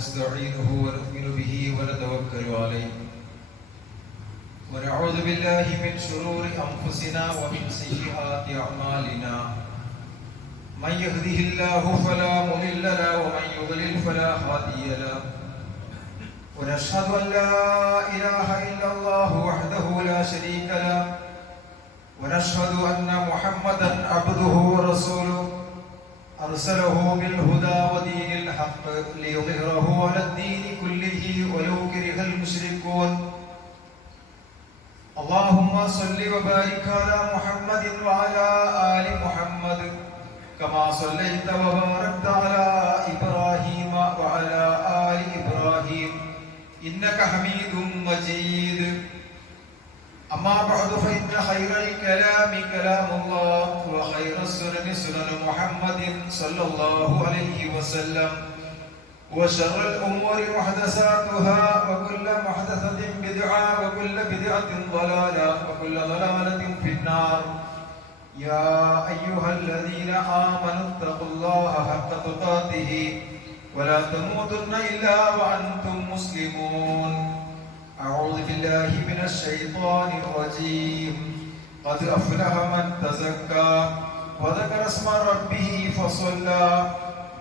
ونستعينه ونؤمن به ونتوكل عليه ونعوذ بالله من شرور أنفسنا ومن سيئات أعمالنا من يهده الله فلا مضل له ومن يضلل فلا هادي له ونشهد أن لا إله إلا الله وحده لا شريك له ونشهد أن محمدا عبده ورسوله أرسله بالهدى ودين الحق ليظهره على الدين كله ولو كره المشركون اللهم صل وبارك على محمد وعلى آل محمد كما صليت وباركت على إبراهيم وعلى آل إبراهيم إنك حميد مجيد أما بعد فإن خير الكلام كلام الله وخير السنن سنن محمد صلى الله عليه وسلم وشر الأمور محدثاتها وكل محدثة بدعة وكل بدعة ضلالة وكل ضلالة في النار يا أيها الذين آمنوا اتقوا الله حق تقاته ولا تموتن إلا وأنتم مسلمون أعوذ بالله من الشيطان الرجيم قد أفلح من تزكى وذكر اسم ربه فصلى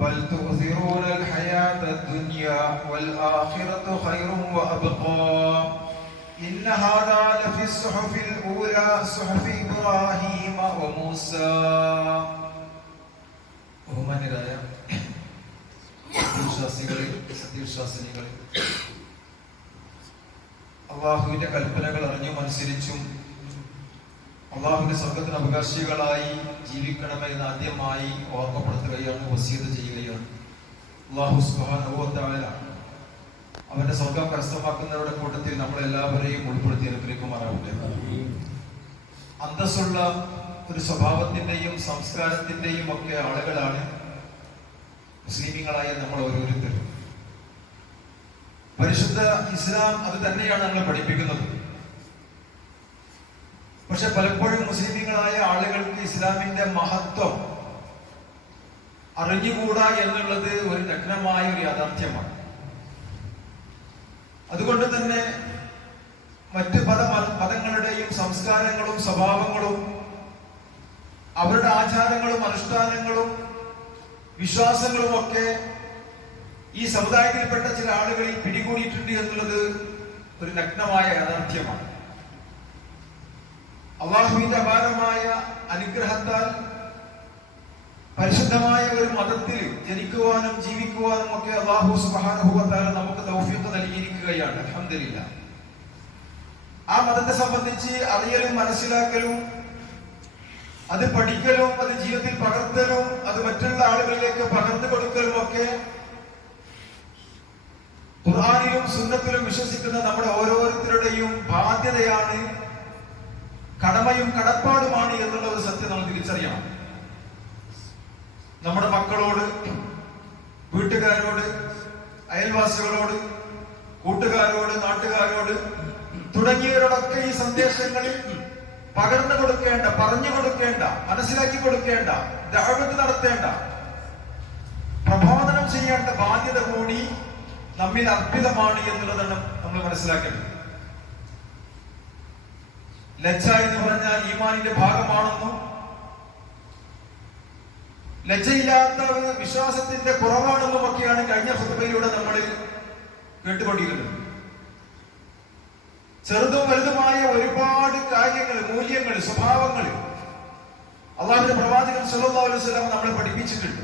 بل تؤثرون الحياة الدنيا والآخرة خير وأبقى إن هذا لفي الصحف الأولى صحف إبراهيم وموسى ബഹുമാന്യരായ വിശ്വാസികളെ സത്യവിശ്വാസിനികളെ അള്ളാഹുവിന്റെ കൽപ്പനകൾ അറിഞ്ഞും അനുസരിച്ചും അള്ളാഹുവിന്റെ സ്വർഗത്തിന് അവകാശികളായി ജീവിക്കണമെന്ന് ആദ്യമായി ഓർമ്മപ്പെടുത്തുകയാണ്, വസിയത്ത് ചെയ്യുകയാണ്. അള്ളാഹു സുബ്ഹാനഹു വ തആല അവന്റെ സ്വർഗം കരസ്ഥമാക്കുന്നവരുടെ കൂട്ടത്തിൽ നമ്മളെല്ലാവരെയും ഉൾപ്പെടുത്തി അനുഗ്രഹിക്കുമാറാവട്ടെ. അന്തസ്സുള്ള ഒരു സ്വഭാവത്തിന്റെയും സംസ്കാരത്തിന്റെയും ഒക്കെ ആളുകളാണ് മുസ്ലിമീങ്ങളായ നമ്മൾ ഓരോരുത്തരും. പരിശുദ്ധ ഇസ്ലാം അത് തന്നെയാണ് നമ്മളെ പഠിപ്പിക്കുന്നത്. പക്ഷെ പലപ്പോഴും മുസ്ലിമീങ്ങളായ ആളുകൾക്ക് ഇസ്ലാമിന്റെ മഹത്വം അറിഞ്ഞുകൂടാ എന്നുള്ളത് ഒരു നഗ്നമായ ഒരു യാഥാർത്ഥ്യമാണ്. അതുകൊണ്ട് തന്നെ മറ്റ് മതങ്ങളുടെയും സംസ്കാരങ്ങളും സ്വഭാവങ്ങളും അവരുടെ ആചാരങ്ങളും അനുഷ്ഠാനങ്ങളും വിശ്വാസങ്ങളും ഒക്കെ ഈ സമുദായത്തിൽപ്പെട്ട ചില ആളുകളിൽ പിടികൂടിയിട്ടുണ്ട് എന്നുള്ളത് ഒരു നഗ്നമായ യാഥാർത്ഥ്യമാണ്. അള്ളാഹുവിന്റെ അപാരമായ അനുഗ്രഹത്താൽ പരിശുദ്ധമായ ഒരു മതത്തിൽ ജനിക്കുവാനും ജീവിക്കുവാനും ഒക്കെ അള്ളാഹു സുബ്ഹാനഹു വ തആല നമുക്ക് തൗഫീഖ് നൽകിയിരിക്കുകയാണ്. അൽഹംദുലില്ലാഹ്. ആ മതത്തെ സംബന്ധിച്ച് അറിയലും മനസ്സിലാക്കലും അത് പഠിക്കലും അത് ജീവിതത്തിൽ പകർത്തലും അത് മറ്റുള്ള ആളുകളിലേക്ക് പകർന്നു കൊടുക്കലും ഒക്കെ ഖുർആനിലും സുന്നത്തിലും വിശ്വസിക്കുന്ന നമ്മുടെ ഓരോരുത്തരുടെയും ബാധ്യതയാണ്, കടമയും കടപ്പാടുമാണ് എന്നുള്ള ഒരു സത്യം നമ്മൾ തിരിച്ചറിയണം. നമ്മുടെ മക്കളോട്, വീട്ടുകാരോട്, അയൽവാസികളോട്, കൂട്ടുകാരോട്, നാട്ടുകാരോട് തുടങ്ങിയവരോടൊക്കെ ഈ സന്ദേശങ്ങളിൽ പകർന്നു കൊടുക്കേണ്ട, പറഞ്ഞു കൊടുക്കേണ്ട, മനസ്സിലാക്കി കൊടുക്കേണ്ട, ദഅവത്ത് നടത്തേണ്ട, പ്രബോധനം ചെയ്യേണ്ട ബാധ്യത കൂടി നമ്മിൽ അർപ്പിതമാണ് എന്നുള്ളതാണ് നമ്മൾ മനസ്സിലാക്കേണ്ടത്. ലജ്ജ എന്ന് പറഞ്ഞാൽ ഈമാനിന്റെ ഭാഗമാണെന്നും ലജ്ജയില്ലാത്ത വിശ്വാസത്തിന്റെ കുറവാണെന്നും ഒക്കെയാണ് കഴിഞ്ഞ ഖുതുബയിലൂടെ നമ്മൾ കേട്ടുകൊണ്ടിരുന്നത്. ചെറുതും വലുതുമായ ഒരുപാട് കാര്യങ്ങൾ, മൂല്യങ്ങൾ, സ്വഭാവങ്ങൾ അള്ളാഹുവിന്റെ പ്രവാചകൻ സല്ലല്ലാഹു അലൈഹി വസല്ലം നമ്മളെ പഠിപ്പിച്ചിട്ടുണ്ട്.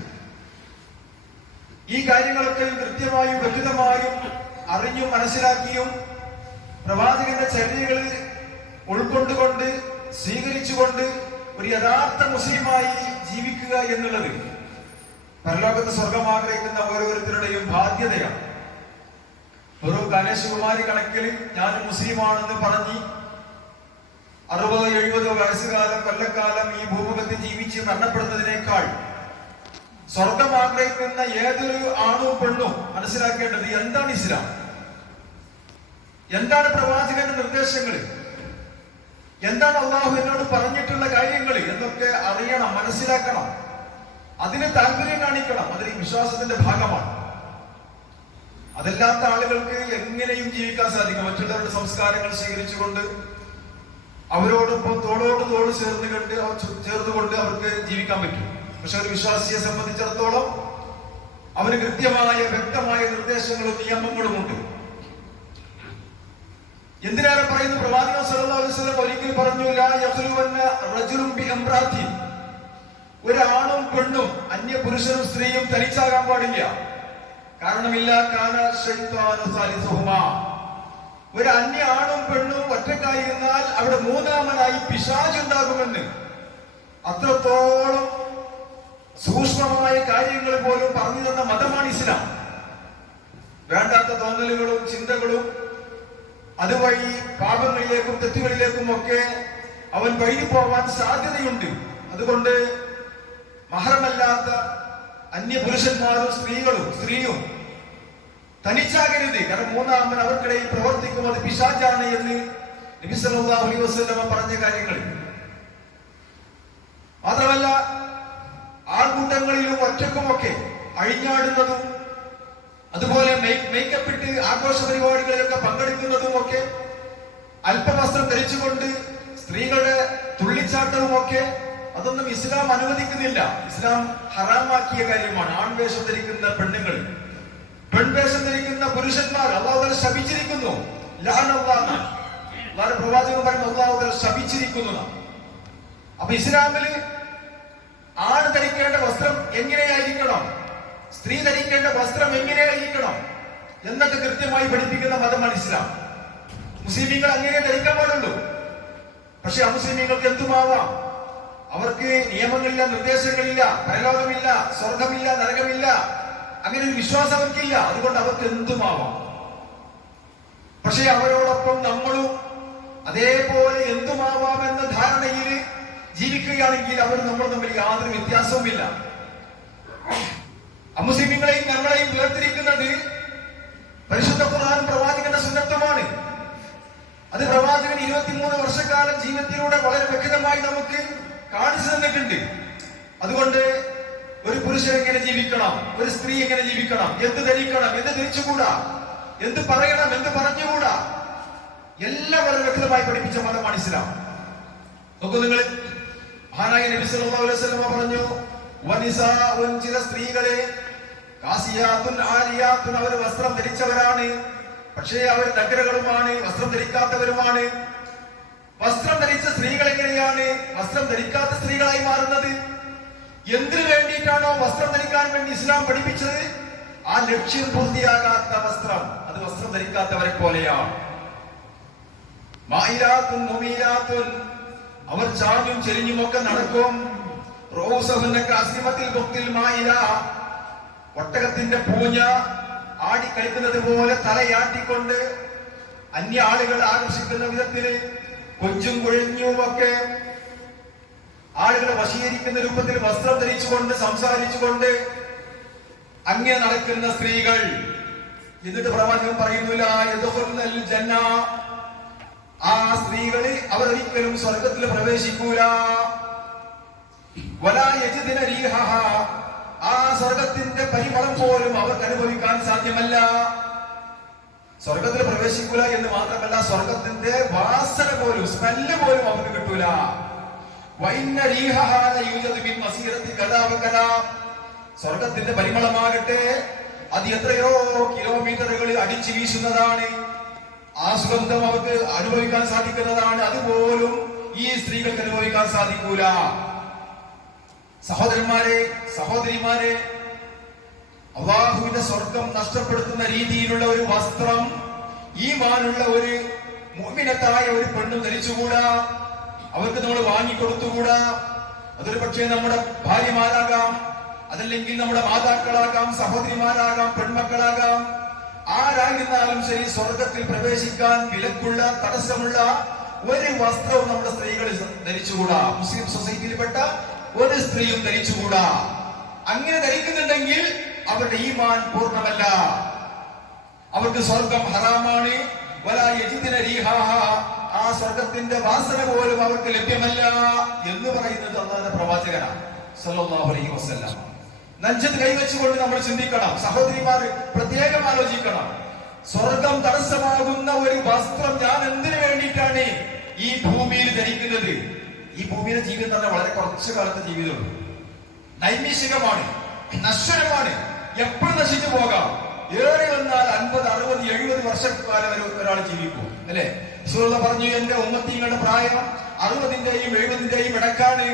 ഈ കാര്യങ്ങളൊക്കെ കൃത്യമായും വ്യക്തമായും അറിഞ്ഞും മനസ്സിലാക്കിയും പ്രവാചകന്റെ ചര്യകളിൽ ഉൾക്കൊണ്ടുകൊണ്ട് സ്വീകരിച്ചുകൊണ്ട് ഒരു യഥാർത്ഥ മുസ്ലിമായി ജീവിക്കുക എന്നുള്ളത് പരലോകത്ത് സ്വർഗം ആഗ്രഹിക്കുന്ന ഓരോരുത്തരുടെയും ബാധ്യതയാണ്. ഒരു ഗണേശകുമാരി കണക്കിൽ ഞാൻ മുസ്ലിമാണെന്ന് പറഞ്ഞ് 60-70 വയസ്സുകാലം കൊല്ലക്കാലം ഈ ഭൂമുഖത്ത് ജീവിച്ച് മരണപ്പെടുന്നതിനേക്കാൾ സ്വർഗം ആഗ്രഹിക്കുന്ന ഏതൊരു ആണും പെണ്ണും മനസ്സിലാക്കേണ്ടത് എന്താണ് ഇസ്ലാം, എന്താണ് പ്രവാചകന്റെ നിർദ്ദേശങ്ങൾ, എന്താണ് അള്ളാഹു എന്നോട് പറഞ്ഞിട്ടുള്ള കാര്യങ്ങൾ എന്നൊക്കെ അറിയണം, മനസ്സിലാക്കണം. അതിന് താല്പര്യം കാണിക്കണം. അതൊരു വിശ്വാസത്തിന്റെ ഭാഗമാണ്. അതല്ലാത്ത ആളുകൾക്ക് എങ്ങനെയും ജീവിക്കാൻ സാധിക്കും. മറ്റുള്ളവരുടെ സംസ്കാരങ്ങൾ സ്വീകരിച്ചുകൊണ്ട് അവരോടൊപ്പം തോളോട് തോട് ചേർന്നുകൊണ്ട് അവർക്ക് ജീവിക്കാൻ പറ്റും. പക്ഷെ ഒരു വിശ്വാസിയെ സംബന്ധിച്ചിടത്തോളം അവന് കൃത്യമായ വ്യക്തമായ നിർദ്ദേശങ്ങളും നിയമങ്ങളും ഉണ്ട്. എന്തിനേറെ പറയുന്നു, പ്രവാചകൻ സല്ലല്ലാഹു അലൈഹി വസല്ലം ഒരിക്കൽ പറഞ്ഞു, ലാ യഖ്ലുവന്ന റജുലുൻ ബിഇംറാത്തിൻ, ഒരാണും പെണ്ണും അന്യ പുരുഷനും സ്ത്രീയും തനിച്ചാകാൻ പാടില്ല. കാരണമില്ല, കാന ശൈത്വാനു സാലിസുഹുമാ, ഒരു അന്യ ആണും പെണ്ണും ഒറ്റക്കായിരുന്നാൽ അവിടെ മൂന്നാമനായി പിശാച് ഉണ്ടാകുമെന്ന്. അത്രത്തോളം സൂക്ഷ്മമായ കാര്യങ്ങൾ പോലും പറഞ്ഞു തന്ന മതമാണ് ഇസ്ലാം. വേണ്ടാത്ത തോന്നലുകളും ചിന്തകളും അതുവഴി പാപങ്ങളിലേക്കും തെറ്റുകളിലേക്കും ഒക്കെ അവൻ വഴി പോവാൻ സാധ്യതയുണ്ട്. അതുകൊണ്ട് മഹറമല്ലാത്ത അന്യ പുരുഷന്മാരും സ്ത്രീയും തനിച്ചാകരുത്. കാരണം മൂന്നാമൻ അവർക്കിടയിൽ പ്രവർത്തിക്കും, അത് പിശാചാണ് എന്ന് നബി സല്ലല്ലാഹു അലൈഹി വസല്ലം പറഞ്ഞ കാര്യങ്ങൾ. മാത്രമല്ല ആൾക്കൂട്ടങ്ങളിലും ഒറ്റക്കുമൊക്കെ അഴിഞ്ഞാടുന്നതും അതുപോലെ മേക്കപ്പ് ഇട്ട് ആഘോഷ പരിപാടികളിലൊക്കെ പങ്കെടുക്കുന്നതും ഒക്കെ അല്പവസ്ത്രം ധരിച്ചുകൊണ്ട് സ്ത്രീകളുടെ തുള്ളിച്ചാട്ടവും ഒക്കെ അതൊന്നും ഇസ്ലാം അനുവദിക്കുന്നില്ല. ഇസ്ലാം ഹറാമാക്കിയ കാര്യമാണ്. ആൺവേഷം ധരിക്കുന്ന പെണ്ണുങ്ങൾ, പെൺവേഷം ധരിക്കുന്ന പുരുഷന്മാർ അല്ലാഹു ശപിച്ചിരിക്കുന്നു. പ്രവാചകൻ പറയുന്നു അല്ലാഹു ശപിച്ചിരിക്കുന്നു. അപ്പൊ ഇസ്ലാമില് ആണ് ധരിക്കേണ്ട വസ്ത്രം എങ്ങനെയായിരിക്കണം, സ്ത്രീ ധരിക്കേണ്ട വസ്ത്രം എങ്ങനെയായിരിക്കണം എന്നൊക്കെ കൃത്യമായി പഠിപ്പിക്കുന്ന മതമാണ് ഇസ്ലാം. മുസ്ലിമീങ്ങൾ അങ്ങനെ ധരിക്കാൻ പാടുള്ളൂ. പക്ഷെ അമുസ്ലിമീങ്ങൾക്ക് എന്തുമാവാം. അവർക്ക് നിയമങ്ങളില്ല, നിർദ്ദേശങ്ങളില്ല, പരലോകമില്ല, സ്വർഗമില്ല, നരകമില്ല, അങ്ങനെ ഒരു വിശ്വാസം അവർക്കില്ല. അതുകൊണ്ട് അവർക്ക് എന്തുമാവാം. പക്ഷെ അവരോടൊപ്പം നമ്മളും അതേപോലെ എന്തുമാവാമെന്ന ധാരണയിൽ ജീവിക്കുകയാണെങ്കിൽ അവർ നമ്മൾ തമ്മിൽ യാതൊരു വ്യത്യാസവുമില്ല. അമുസ്ലിമീങ്ങളെയും നമ്മളെയും വേർതിരിക്കുന്നത് പരിശുദ്ധ ഖുർആനും പ്രവാചകന്റെ സുന്നത്തുമാണ്. അത് പ്രവാചകൻ 23 വർഷക്കാലം ജീവിതത്തിലൂടെ വളരെ വ്യക്തമായി നമുക്ക് കാണിച്ചു തന്നിട്ടുണ്ട്. അതുകൊണ്ട് ഒരു പുരുഷൻ എങ്ങനെ ജീവിക്കണം, ഒരു സ്ത്രീ എങ്ങനെ ജീവിക്കണം, എന്ത് ധരിക്കണം, എന്ത് ധരിച്ചുകൂടാ, എന്ത് പറയണം, എന്ത് പറഞ്ഞുകൂടാ, എല്ലാം വളരെ വ്യക്തമായി പഠിപ്പിച്ച മതമാണ് ഇസ്ലാം. നോക്കൂ നിങ്ങൾ, മഹാനായ നബി സല്ലല്ലാഹു അലൈഹി വസല്ലം പറഞ്ഞു, വനിസാഉൻ, ചില സ്ത്രീകളെ, കാസിയാത്തുൻ ആലിയാത്തുൻ, അവർ വസ്ത്രം ധരിച്ചവരാണ്, പക്ഷേ അവർ നഗ്നകളുമാണ്, വസ്ത്രം ധരിക്കാത്തവരുമാണ്. വസ്ത്രം ധരിച്ച സ്ത്രീകൾ എങ്ങനെയാണ് വസ്ത്രം ധരിക്കാത്ത സ്ത്രീകളായി മാറുന്നത്? എന്തിനു വേണ്ടിയിട്ടാണോ വസ്ത്രം ധരിക്കാൻ വേണ്ടി ഇസ്ലാം പഠിപ്പിച്ചത്, ആ ലക്ഷ്യം പൂർത്തിയാകാത്ത വസ്ത്രം അത് വസ്ത്രം ധരിക്കാത്തവരെ പോലെയാണ്. മായിലാത്തുൻ മുമീലാത്തുൻ, അവർ ചാഞ്ഞും ചെരിഞ്ഞും ഒക്കെ നടക്കും. ഒട്ടകത്തിന്റെ പൂഞ്ഞ ആടിക്കളിക്കുന്നത് പോലെ തലയാട്ടിക്കൊണ്ട് അന്യ ആളുകൾ ആകർഷിക്കുന്ന വിധത്തിൽ കൊഞ്ചും കുഴഞ്ഞുമൊക്കെ ആളുകളെ വശീകരിക്കുന്ന രൂപത്തിൽ വസ്ത്രം ധരിച്ചുകൊണ്ട് സംസാരിച്ചുകൊണ്ട് അങ്ങനെ നടക്കുന്ന സ്ത്രീകൾ. എന്നിട്ട് പ്രവാചകൻ പറയുന്നില്ല, ആ സ്ത്രീകള് അവർ ഒരിക്കലും സ്വർഗത്തിൽ പ്രവേശിക്കൂല. ആ സ്വർഗത്തിന്റെ പരിമളം പോലും അവർക്ക് അനുഭവിക്കാൻ സാധ്യമല്ല. സ്വർഗത്തിൽ പ്രവേശിക്കൂല എന്ന് മാത്രമല്ല, സ്വർഗത്തിന്റെ വാസന പോലും, സ്മെല്ല് പോലും അവർക്ക് കിട്ടൂല. സ്വർഗത്തിന്റെ പരിമളമാകട്ടെ അത് എത്രയോ കിലോമീറ്ററുകളിൽ അടിച്ചു വീശുന്നതാണ്. ആ സുഗന്ധം അവർക്ക് അനുഭവിക്കാൻ സാധിക്കുന്നതാണ്. അതുപോലും ഈ സ്ത്രീകൾക്ക് അനുഭവിക്കാൻ സാധിക്കൂല. സഹോദരന്മാരെ, സഹോദരിമാരെ, അല്ലാഹുവിന്റെ സ്വർഗം നഷ്ടപ്പെടുത്തുന്ന രീതിയിലുള്ള ഒരു വസ്ത്രം ഈമാനുള്ള ഒരു മുഅ്മിനത്തായ ഒരു പെണ്ണും ധരിച്ചുകൂടാ. അവർക്ക് നമ്മൾ വാങ്ങിക്കൊടുത്തുകൂടാ. അതൊരു പക്ഷേ നമ്മുടെ ഭാര്യമാരാകാം, അതല്ലെങ്കിൽ നമ്മുടെ മാതാക്കളാകാം, സഹോദരിമാരാകാം, പെൺമക്കളാകാം, ആരായിരുന്നാലും ശരി, സ്വർഗത്തിൽ പ്രവേശിക്കാൻ വിലക്കുള്ള, തടസ്സമുള്ള ഒരു വസ്ത്രവും നമ്മുടെ സ്ത്രീകൾ ധരിച്ചുകൂടാ. മുസ്ലിം സൊസൈറ്റിയിൽപ്പെട്ട ഒരു സ്ത്രീയും ധരിച്ചുകൂടാ. അങ്ങനെ ധരിക്കുന്നുണ്ടെങ്കിൽ അവരുടെ ഈമാൻ പൂർണ്ണമല്ല. അവർക്ക് സ്വർഗം ഹറാമാണ്. ആ സ്വർഗത്തിന്റെ വാസന പോലും അവർക്ക് ലഭ്യമല്ല എന്ന് പറയുന്നത് അല്ലാഹുവിന്റെ പ്രവാചകനാണ് സല്ലല്ലാഹു അലൈഹി വസല്ലം. നെഞ്ചത്ത് കൈവച്ചുകൊണ്ട് നമ്മൾ ചിന്തിക്കണം. സഹോദരിമാർ പ്രത്യേകം ആലോചിക്കണം. സ്വർഗം തടസ്സമാകുന്ന ഒരു വസ്ത്രം ഞാൻ എന്തിനു വേണ്ടിയിട്ടാണ് ഈ ഭൂമിയിൽ ധരിക്കുന്നത്? ഈ ഭൂമിയിലെ ജീവിതം തന്നെ വളരെ കുറച്ചു കാലത്തെ ജീവിതമുള്ളൂ. നൈമിഷികമാണ്, നശ്വരമാണ്, എപ്പോഴും നശിച്ചു പോകാം. ഏറെ വന്നാൽ 50, 60, 70 വർഷക്കാലം വരെ ഒരാൾ ജീവിക്കും, അല്ലെ? റസൂലുള്ളാഹി പറഞ്ഞു, എന്റെ ഉമ്മത്തീങ്ങളുടെ പ്രായം 60-ന്റെയും 70-ന്റെയും ഇടക്കാണ്.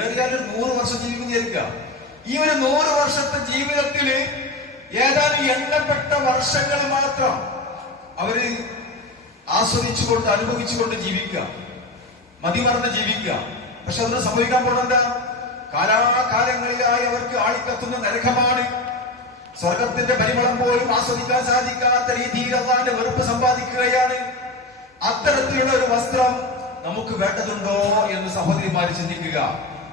ഏറിയാൽ 100 വർഷം ജീവിക്കുന്നതായിരിക്കുക. ഈ ഒരു 100 വർഷത്തെ ജീവിതത്തില് ഏതാനും എണ്ണപ്പെട്ട വർഷങ്ങൾ മാത്രം അവര് ആസ്വദിച്ചുകൊണ്ട് അനുഭവിച്ചുകൊണ്ട് ജീവിക്കുക, മതിമറന്ന് ജീവിക്കുക. പക്ഷെ അതൊന്നും സംഭവിക്കാൻ പോകുന്നത് കാലാകാലങ്ങളിലായി അവർക്ക് ആളിക്കത്തുന്ന നരകമാണ്. സ്വർഗത്തിന്റെ പരിമളം പോലും ആസ്വദിക്കാൻ സാധിക്കാത്ത രീതിയിൽ അള്ളാന്റെ വെറുപ്പ് സമ്പാദിക്കുകയാണ്. അത്തരത്തിലുള്ള ഒരു വസ്ത്രം നമുക്ക് വേണ്ടതുണ്ടോ എന്ന് സഹോദരിമാര് ചിന്തിക്കുക.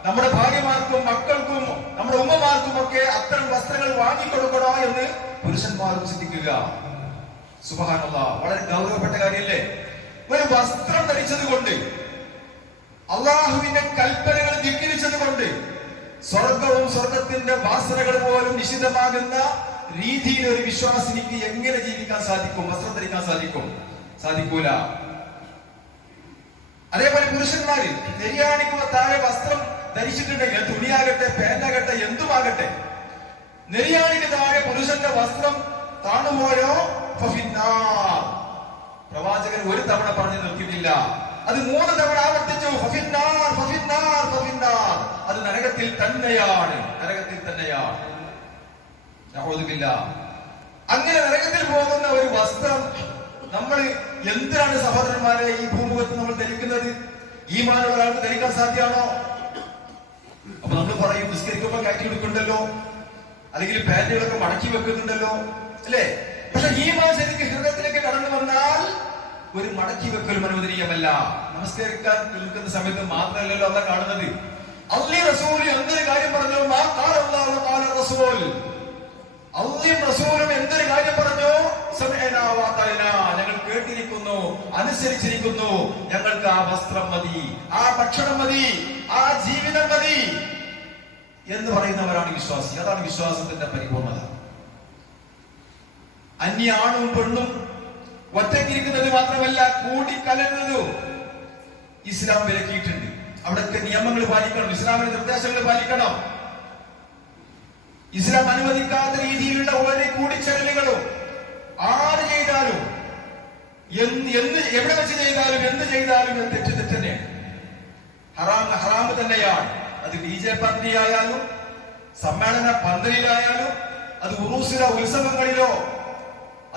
നമ്മുടെ ഭാര്യമാർക്കും മക്കൾക്കും നമ്മുടെ ഉമ്മമാർക്കും ഒക്കെ അത്തരം വസ്ത്രങ്ങൾ വാങ്ങിക്കൊടുക്കണോ എന്ന് പുരുഷന്മാരും ചിന്തിക്കുക. സുബ്ഹാനല്ലാഹ്, വളരെ ഗൗരവപ്പെട്ട കാര്യമല്ലേ? ഒരു വസ്ത്രം ധരിച്ചത് കൊണ്ട്, അള്ളാഹുവിന്റെ കൽപ്പനകൾ ധിക്കരിച്ചത് കൊണ്ട് സ്വർഗവും സ്വർഗത്തിന്റെ വാസനകൾ പോലും നിഷിദ്ധമാകുന്ന രീതിയിൽ ഒരു വിശ്വാസിനിക്ക് എങ്ങനെ ജീവിക്കാൻ സാധിക്കും? വസ്ത്രം ധരിക്കാൻ സാധിക്കൂല. അതേപോലെ പുരുഷന്മാര് നെര്യാണിക്ക് താഴെ വസ്ത്രം ധരിച്ചിട്ടുണ്ടെങ്കിൽ, തുണിയാകട്ടെ പാന്റാകട്ടെ എന്തുമാകട്ടെ, നെര്യാണിക്ക് താഴെ പുരുഷന്റെ വസ്ത്രം താണുപോയോ ഫഫിന്നാർ. പ്രവാചകൻ ഒരു തവണ പറഞ്ഞു നിർത്തിയിട്ടില്ല, അത് 3 തവണ ആവർത്തിച്ചു. ഫഫിന്നാർ, ഫഫിന്നാർ, ഫഫിന്നാർ. അത് നരകത്തിൽ തന്നെയാണ്. അങ്ങനെ നരകത്തിൽ പോകുന്ന ഒരു വസ്ത്രം നമ്മൾ എന്തിനാണ് സഹോദരന്മാരെ ഈ ഭൂമുഖത്ത് നമ്മൾ ധരിക്കുന്നത്? ഈമാനുള്ള ഒരാൾക്ക് ധരിക്കാൻ സാധ്യമാണോ? അപ്പൊ നമ്മൾ പറയും, നിസ്കരിക്കുമ്പോൾ കയറ്റി എടുക്കുന്നുണ്ടല്ലോ, അല്ലെങ്കിൽ പാന്റുകളൊക്കെ മടക്കി വെക്കുന്നുണ്ടല്ലോ, അല്ലേ? പക്ഷെ ഈമാൻ ശരിക്കും ഹൃദയത്തിലേക്ക് കടന്നു വന്നാൽ ഒരു മടക്കി വെക്കലും അനുവദനീയമല്ല. നമസ്കരിക്കാൻ നിൽക്കുന്ന സമയത്ത് മാത്രമല്ലല്ലോ അല്ല കാണുന്നത്. അള്ളി റസൂൽ എന്തൊരു കാര്യം പറഞ്ഞു, അള്ളിയും റസൂലും എന്തൊരു കാര്യം പറഞ്ഞു, ഞങ്ങൾ കേട്ടിരിക്കുന്നു, അനുസരിച്ചിരിക്കുന്നു, ഞങ്ങൾക്ക് ആ വസ്ത്രം മതി, ആ ഭക്ഷണം മതി, ആ ജീവിതം മതി എന്ന് പറയുന്നവരാണ് വിശ്വാസി. അതാണ് വിശ്വാസത്തിന്റെ പരിപൂർണത. അന്യ ആണും പെണ്ണും ഒറ്റയ്ക്കിരിക്കുന്നത് മാത്രമല്ല, കൂടിക്കലരുന്നതും ഇസ്ലാം വിലക്കിയിട്ടുണ്ട്. അവിടൊക്കെ നിയമങ്ങൾ പാലിക്കണം, ഇസ്ലാമിന്റെ നിർദ്ദേശങ്ങൾ പാലിക്കണം. ഇസ്ലാം അനുവദിക്കാത്ത രീതിയിലുള്ള ഓരോ കൂടിച്ചേരലുകളും ആര് ചെയ്താലും, എവിടെ വെച്ച് ചെയ്താലും, എന്ത് ചെയ്താലും തെറ്റ് തന്നെയാണ്. ഹറാം തന്നെയാണ്. അത് DJ പാർട്ടി ആയാലും, സമ്മേളന പന്തലിലായാലും, അത് ഉറൂസിലോ ഉത്സവങ്ങളിലോ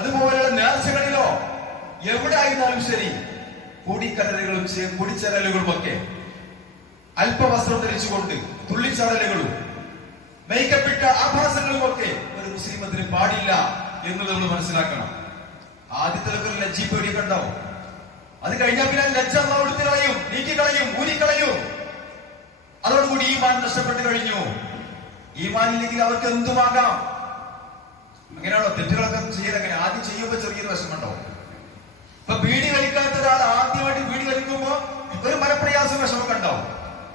അതുപോലെയുള്ള നേർച്ചകളിലോ എവിടെ ആയിരുന്നാലും ശരി, കൂടിക്കലലുകളും കൂടിച്ചേരലുകളും ഒക്കെ അല്പവസ്ത്രം ധരിച്ചുകൊണ്ട് തുള്ളിച്ചാടലുകളും മേക്കപ്പിട്ട ആഭാസങ്ങളും ഒക്കെ ഒരു മുസ്ലിമത്തിന് പാടില്ല എന്നുള്ളത് നമ്മൾ മനസ്സിലാക്കണം. ആദ്യത്തെ ഒരു ലജ്ജിപ്പേടിയൊക്കെ ഉണ്ടാവും. അത് കഴിഞ്ഞാൽ പിന്നെ ലജ്ജ എടുത്തു കളയും, നീക്കിക്കളയും, ഊരിക്കളയും. അതോടുകൂടി ഈമാൻ നഷ്ടപ്പെട്ടു കഴിഞ്ഞു. ഈമാനില്ലെങ്കിൽ അവർക്ക് എന്തുമാകാം. അങ്ങനെയാണോ തെറ്റുകളൊക്കെ ചെയ്യൽ? അങ്ങനെ ആദ്യം ചെയ്യുമ്പോ ചെറിയൊരു വിഷമുണ്ടാവും. ഇപ്പൊ ബീഡി വലിക്കാത്ത ഒരാൾ ആദ്യമായിട്ട് ബീഡി വലിക്കുമ്പോ ഒരു മനപ്രയാസം വിഷമൊക്കെ ഉണ്ടാവും.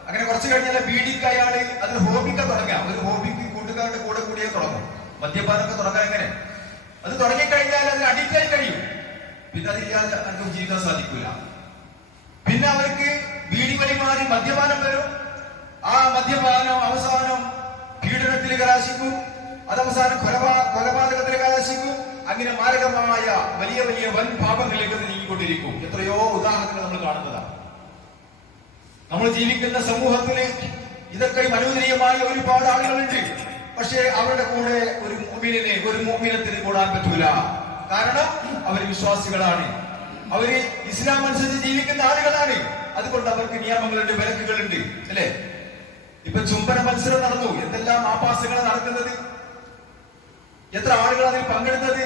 അങ്ങനെ കുറച്ച് കഴിഞ്ഞാൽ ബീഡിക്ക് അയാള് അതൊരു ഹോബിക്ക് തുടങ്ങാം. ഒരു ഹോബിക്ക് കൂട്ടുകാരുടെ കൂടിയേ തുടങ്ങും. മദ്യപാനമൊക്കെ തുടങ്ങാൻ എങ്ങനെ? അത് തുടങ്ങിക്കഴിഞ്ഞാൽ അതിന് അഡിക്റ്റ് ആയി കഴിയും. പിന്നെ അതില്ലാതെ അവർക്ക് ജീവിക്കാൻ സാധിക്കില്ല. പിന്നെ അവർക്ക് ബീഡി വലി മാറി മദ്യപാനം വരും. ആ മദ്യപാനം അവസാനം പീഡനത്തിൽ കലാശിക്കും. അതവസാനം കൊലപാതകത്തിൽ കലാശിക്കും. അങ്ങനെ മാരകമായ വലിയ വലിയ വൻ പാപങ്ങളിലേക്ക് നീങ്ങിക്കൊണ്ടിരിക്കും. എത്രയോ ഉദാഹരണങ്ങൾ നമ്മൾ കാണുന്നതാണ്. നമ്മൾ ജീവിക്കുന്ന സമൂഹത്തിന് ഇതൊക്കെ അനുവദനീയമായ ഒരുപാട് ആളുകളുണ്ട്. പക്ഷേ അവരുടെ കൂടെ ഒരു മുഅ്മിനത്തിന് കൂടാൻ പറ്റൂല. കാരണം അവര് വിശ്വാസികളാണ്, അവര് ഇസ്ലാം അനുസരിച്ച് ജീവിക്കുന്ന ആളുകളാണ്. അതുകൊണ്ട് അവർക്ക് നിയമങ്ങളുണ്ട്, വിലക്കുകളുണ്ട്, അല്ലെ? ഇപ്പൊ ചുംബന മത്സരം നടന്നു. എന്തെല്ലാം ആഭാസങ്ങളാണ് നടക്കുന്നത്. എത്ര ആളുകൾ അതിൽ പങ്കെടുത്തത്?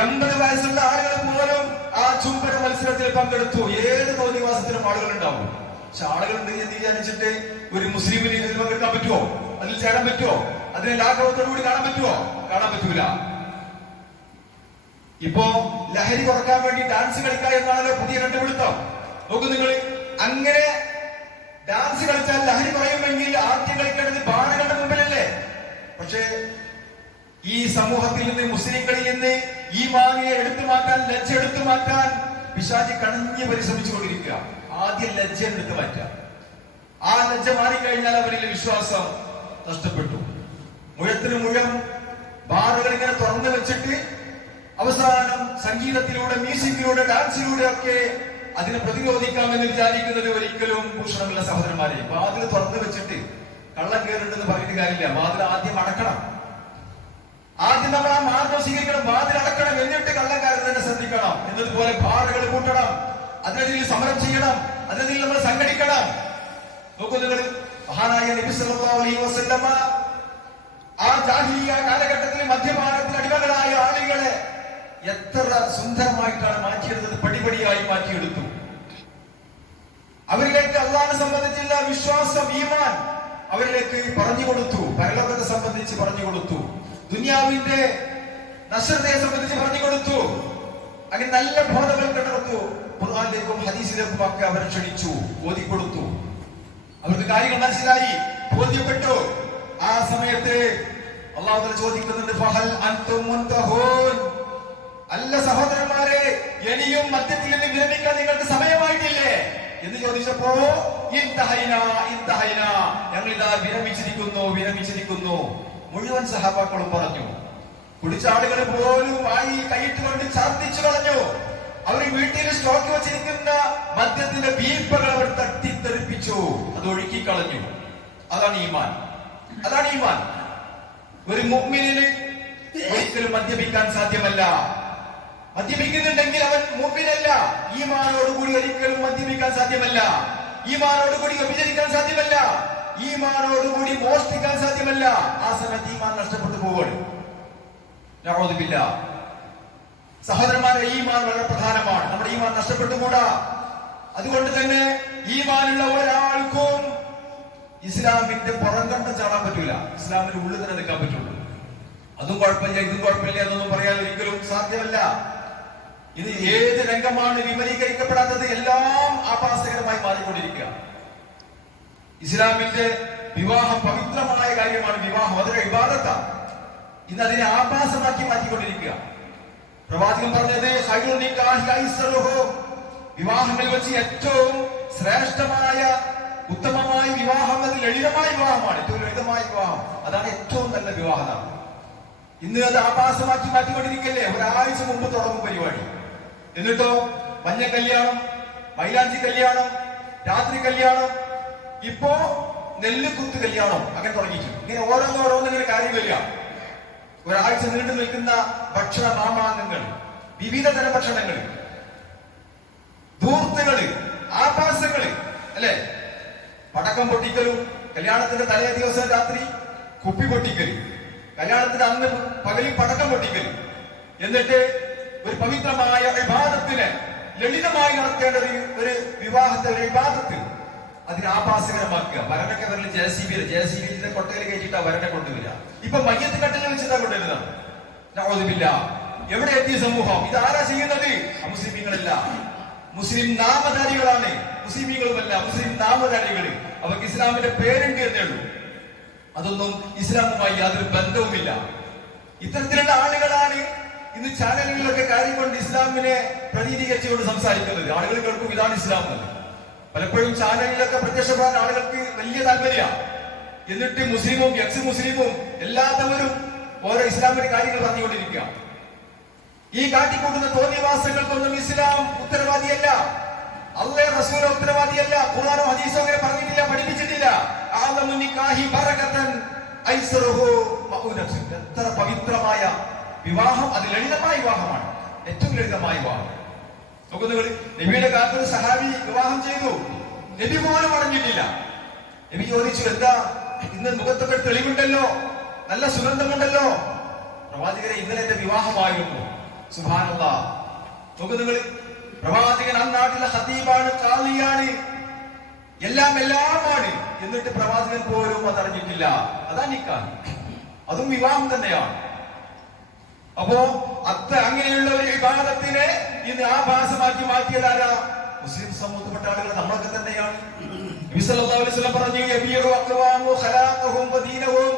80 വയസ്സുള്ള ആളുകൾ പോലും ആ ചുംബന മത്സരത്തിൽ പങ്കെടുത്തു. ഏത് തോന്നിവാസത്തിലും ആളുകൾ ഉണ്ടാവും. പക്ഷെ ആളുകൾ എന്ന് വിചാരിച്ചിട്ട് ഒരു മുസ്ലിമിന് ഇതിൽ പങ്കെടുക്കാൻ പറ്റുമോ? അതിൽ ചേരാൻ പറ്റുമോ? അതിനെ ലാഘവത്തോടു കൂടി കാണാൻ പറ്റുമോ? കാണാൻ പറ്റൂല. ഇപ്പോ ലഹരി കുറക്കാൻ വേണ്ടി ഡാൻസ് കളിക്കുക എന്നാണല്ലോ പുതിയ കണ്ടുപിടുത്തം. നോക്കൂ നിങ്ങൾ, അങ്ങനെ ഡാൻസ് കളിച്ചാൽ ലഹരി കുറയുമെങ്കിൽ ആദ്യം കളിക്കേണ്ടത് ബാറുകളുടെ മുമ്പിലല്ലേ? സമൂഹത്തിൽ നിന്ന്, മുസ്ലിങ്ങളിൽ നിന്ന് ഈമാനിനെ എടുത്തു മാറ്റാൻ, ലജ്ജ എടുത്തു മാറ്റാൻ പിശാച് കണിഞ്ഞ് പരിശ്രമിച്ചുകൊണ്ടിരിക്കുക. ആദ്യം ലജ്ജ എടുത്തു മാറ്റാം. ആ ലജ്ജ മാറിക്കഴിഞ്ഞാൽ അവരിലെ വിശ്വാസം നഷ്ടപ്പെട്ടു. മുഴത്തിന് മുഴം ബാറുകൾ ഇങ്ങനെ തുറന്നു വെച്ചിട്ട് അവസാനം സംഗീതത്തിലൂടെ, മ്യൂസിക്കിലൂടെ, ഡാൻസിലൂടെ ഒക്കെ അതിനെ പ്രതിരോധിക്കാമെന്ന് വിചാരിക്കുന്നത് ഒരിക്കലും ഭൂഷണമുള്ള സഹോദരന്മാരെ. വാതിൽ തുറന്നു വെച്ചിട്ട് കള്ളം കയറുണ്ടെന്ന് പറഞ്ഞിട്ട് കാര്യമില്ല. വാതിൽ ആദ്യം അടക്കണം. ആദ്യം നമ്മൾ ആ മാർഗം സ്വീകരിക്കണം. വാതിൽ അടക്കണം, എന്നിട്ട് കള്ളക്കാരൻ തന്നെ ശ്രദ്ധിക്കണം. എന്നതുപോലെ ബാറുകൾ കൂട്ടണം, അതിനെതിരെ സമരം ചെയ്യണം, അതിനെതിരെ നമ്മൾ സംഘടിക്കണം. നോക്കൂ നിങ്ങൾ, മഹാനായ നബി സല്ലല്ലാഹു അലൈഹി വസല്ലമ ആ ജാഹിലിയ്യ കാലഘട്ടത്തിൽ മധ്യഭാരത്തിൽ അടിമകളായ ആളുകളെ എത്ര സുന്ദരമായിട്ടാണ് മാറ്റിയെടുത്തത്. പടിപടിയായി മാറ്റിയെടുത്തു. അവരിലേക്ക് അള്ളാഹിനെ സംബന്ധിച്ചുള്ള വിശ്വാസം, ഈമാൻ അവരിലേക്ക് പറഞ്ഞു കൊടുത്തു. പരലോകത്തെ സംബന്ധിച്ച് പറഞ്ഞു കൊടുത്തു. ദുനിയാവിന്റെ നശ്വരതയെ സംബന്ധിച്ച് പറഞ്ഞു കൊടുത്തു. അങ്ങനെ നല്ല ബോധവൽക്കരണത്തു ഖുർആനിലേക്കും ഹദീസിലേക്കും ഒക്കെ അവരെ ക്ഷണിച്ചു, ഓതിക്കൊടുത്തു. അവർക്ക് കാര്യങ്ങൾ മനസ്സിലായി, ബോധ്യപ്പെട്ടു. ആ സമയത്ത് അല്ലാഹു ചോദിക്കുന്നുണ്ട്, ഫഹൽ അൻതും മുൻതഹൂൻ, അല്ല സഹോദരന്മാരെ, ഇനിയും മദ്യത്തിൽ നിന്ന് വിരമിക്കാൻ നിങ്ങൾക്ക് സമയമായിട്ടില്ലേ എന്ന് ചോദിച്ചപ്പോ ഞങ്ങൾ ഇതാ വിരമിച്ചിരിക്കുന്നു. മുഴുവൻ സഹാബാക്കളും പറഞ്ഞു. കുടിച്ച ആളുകൾ പോലും ആയി കൈയിട്ടുകൊണ്ട് ഛർദ്ദിച്ചു കളഞ്ഞു. അവർ വീട്ടിൽ സ്റ്റോക്ക് വെച്ചിരിക്കുന്ന മദ്യത്തിന്റെ പീപ്പകൾ അവർ തട്ടിത്തെറിപ്പിച്ചു, അത് ഒഴുക്കിക്കളഞ്ഞു. അതാണ് ഈമാൻ. ഒരു മുഅ്മിനിന് ഒരിക്കലും മദ്യപിക്കാൻ സാധ്യമല്ല. മദ്യപിക്കുന്നുണ്ടെങ്കിൽ അവൻ മുഅ്മിനല്ല. ഈമാനോടുകൂടി ഒരിക്കലും മദ്യപിക്കാൻ സാധ്യമല്ല. ഈമാനോടുകൂടി വ്യഭിചരിക്കാൻ സാധ്യമല്ല. ഈമാനോടുകൂടി മോഷ്ടിക്കാൻ സാധ്യമല്ല. ആ സമയത്ത് ഈമാൻ നഷ്ടപ്പെട്ടു പോവുകയാണ്. നഊദു ബില്ലാഹ്. സഹോദരന്മാരെ, ഈമാൻ വളരെ പ്രധാനമാണ്. നമ്മുടെ ഈമാൻ നഷ്ടപ്പെട്ടുകൂടാ. അതുകൊണ്ട് തന്നെ ഈമാനുള്ള ഒരാൾക്കും ഇസ്ലാമിന്റെ പുറംകണ്ടം ചാടാൻ പറ്റൂല. ഇസ്ലാമിന്റെ ഉള്ളിൽ തന്നെ നിൽക്കാൻ പറ്റുള്ളൂ. അതും കുഴപ്പമില്ല, ഇതും കുഴപ്പമില്ല എന്നൊന്നും പറയാൻ ഒരിക്കലും സാധ്യമല്ല. ഇത് ഏത് രംഗമാണ് വിപരീകരിക്കപ്പെടാത്തത്? എല്ലാം ആഭാസകരമായി മാറിക്കൊണ്ടിരിക്കുക. ഇസ്ലാമിന്റെ വിവാഹം പവിത്രമായ കാര്യമാണ്. വിവാഹം അതൊരു ഇബാദത്താണ്. ഇന്ന് അതിനെ ആഭാസമാക്കി മാറ്റിക്കൊണ്ടിരിക്കുക. പ്രവാചകൻ പറഞ്ഞത് വിവാഹങ്ങളിൽ വെച്ച് ഏറ്റവും ശ്രേഷ്ഠമായ, ഉത്തമമായ വിവാഹം അത് ലളിതമായ വിവാഹമാണ്. ഏറ്റവും ലളിതമായ വിവാഹം അതാണ് ഏറ്റവും നല്ല വിവാഹം. ഇന്ന് അത് ആഭാസമാക്കി മാറ്റിക്കൊണ്ടിരിക്കല്ലേ. ഒരാഴ്ച മുമ്പ് തുടങ്ങും പരിപാടി. എന്നിട്ടോ മഞ്ഞ കല്യാണം, മൈലാഞ്ചി കല്യാണം, രാത്രി കല്യാണം, ഇപ്പോ നെല്ലുകുത്ത് കല്യാണം, അങ്ങനെ തുടങ്ങിയിട്ടുണ്ട്. ഇങ്ങനെ ഓരോന്നിങ്ങനെ കാര്യം വരിക. ഒരാഴ്ച നീണ്ടു നിൽക്കുന്ന ഭക്ഷണ മാമാങ്കങ്ങൾ, വിവിധ തരം ഭക്ഷണങ്ങൾ, ധൂർത്തുകള്, ആഭാസങ്ങള്, അല്ലെ? പടക്കം പൊട്ടിക്കലും, കല്യാണത്തിന്റെ തലേ ദിവസം രാത്രി കുപ്പി പൊട്ടിക്കലും, കല്യാണത്തിന്റെ അന്ന് പകലിൽ പടക്കം പൊട്ടിക്കലും, എന്നിട്ട് ഒരു പവിത്രമായ ഇബാദത്തിനെ ലളിതമായി നടത്തേണ്ട ഒരു വിവാഹത്തെ, ഒരു ഇബാദത്തിൽ അതിന് ആഭാസകരമാക്കുക. വരനൊക്കെ വരല് ജെ.സി.ബിയിലെ കൊട്ടയിൽ കയറ്റിട്ട് വരനെ കൊണ്ടുവരിക. ഇപ്പൊ മയ്യത്ത് കട്ടിൽ വെച്ചിട്ടാ കൊണ്ടുവരുന്നത്. നഊദു ബില്ലാഹ്. എവിടെ എത്തിയ സമൂഹം? ഇതാരാ ചെയ്യുന്നത്? മുസ്ലിമീങ്ങളല്ല, മുസ്ലിം നാമധാരികളാണ്. മുസ്ലിമീങ്ങളുമല്ല, മുസ്ലിം നാമധാരികൾ. അവർക്ക് ഇസ്ലാമിന്റെ പേരുണ്ട് എന്നേ ഉള്ളൂ. അതൊന്നും ഇസ്ലാമുമായി യാതൊരു ബന്ധവുമില്ല. ഇത്തരത്തിലുള്ള ആളുകളാണ് ഇന്ന് ചാനലുകളിലൊക്കെ കാര്യം കൊണ്ട് ഇസ്ലാമിനെ പ്രതിനിധീകരിച്ചുകൊണ്ട് സംസാരിക്കുന്നത്. ആളുകൾ കേൾക്കും ഇതാണ് ഇസ്ലാം എന്ന്. പലപ്പോഴും ചാനലിലൊക്കെ പ്രത്യക്ഷപ്പെടാൻ ആളുകൾക്ക് വലിയ താല്പര്യമാണ്. എന്നിട്ട് മുസ്ലിമും എക്സ് മുസ്ലിമും എല്ലാത്തവരും ഓരോ ഇസ്ലാമിന്റെ കാര്യങ്ങൾ പറഞ്ഞുകൊണ്ടിരിക്കുക. ഈ കാട്ടിക്കൂട്ടുന്ന തോന്നിയവാസങ്ങൾക്കൊന്നും ഇസ്ലാം ഉത്തരവാദിയല്ല. അല്ലാഹു റസൂൽ ഉത്തരവാദിയല്ല. ഖുർആനോ ഹദീസോ അങ്ങനെ പറഞ്ഞിട്ടില്ല, പഠിപ്പിച്ചിട്ടില്ല. എത്ര പവിത്രമായ വിവാഹം! അത് ലളിതമായ വിവാഹമാണ്, ഏറ്റവും ലളിതമായ വിവാഹം. നോക്കുന്നത് നബിയുടെ കാലത്ത് ഒരു സഹാബി വിവാഹം ചെയ്തു. നബി പോലും പറഞ്ഞിട്ടില്ല. നബി ചോദിച്ചു, എന്താ ഇന്ന് മുഖത്തൊക്കെ തെളിവുണ്ടല്ലോ, നല്ല സുഗന്ധമുണ്ടല്ലോ? പ്രവാചകരെ, ഇന്നലെ എന്റെ വിവാഹമായിരുന്നു. സുബ്ഹാനല്ലാഹ്. നോക്കുന്നത് പ്രവാചകൻ അന്നാട്ടിലെ ഖതീബാണ്, ഖാദിയാണ്, എല്ലാമാണ്. എന്നിട്ട് പ്രവാചകൻ പോലും അതറിഞ്ഞിട്ടില്ല. അതാ നിക്കാഹ്, അതും വിവാഹം തന്നെയാണ്. അപ്പോ അങ്ങനെയുള്ള ഒരു ഇബാദത്തിനെ ഇന്ന് ആഭാസമാക്കി മാറ്റിയതാരാ? മുസ്ലിം സമൂഹത്തിൽപ്പെട്ട ആളുകൾ, നമ്മളൊക്കെ തന്നെയാണ്. നബി സല്ലല്ലാഹു അലൈഹി വസല്ലം പറഞ്ഞു, യബീഉ അഖ്വാമു ഖലാഖഹും വദീനഹും.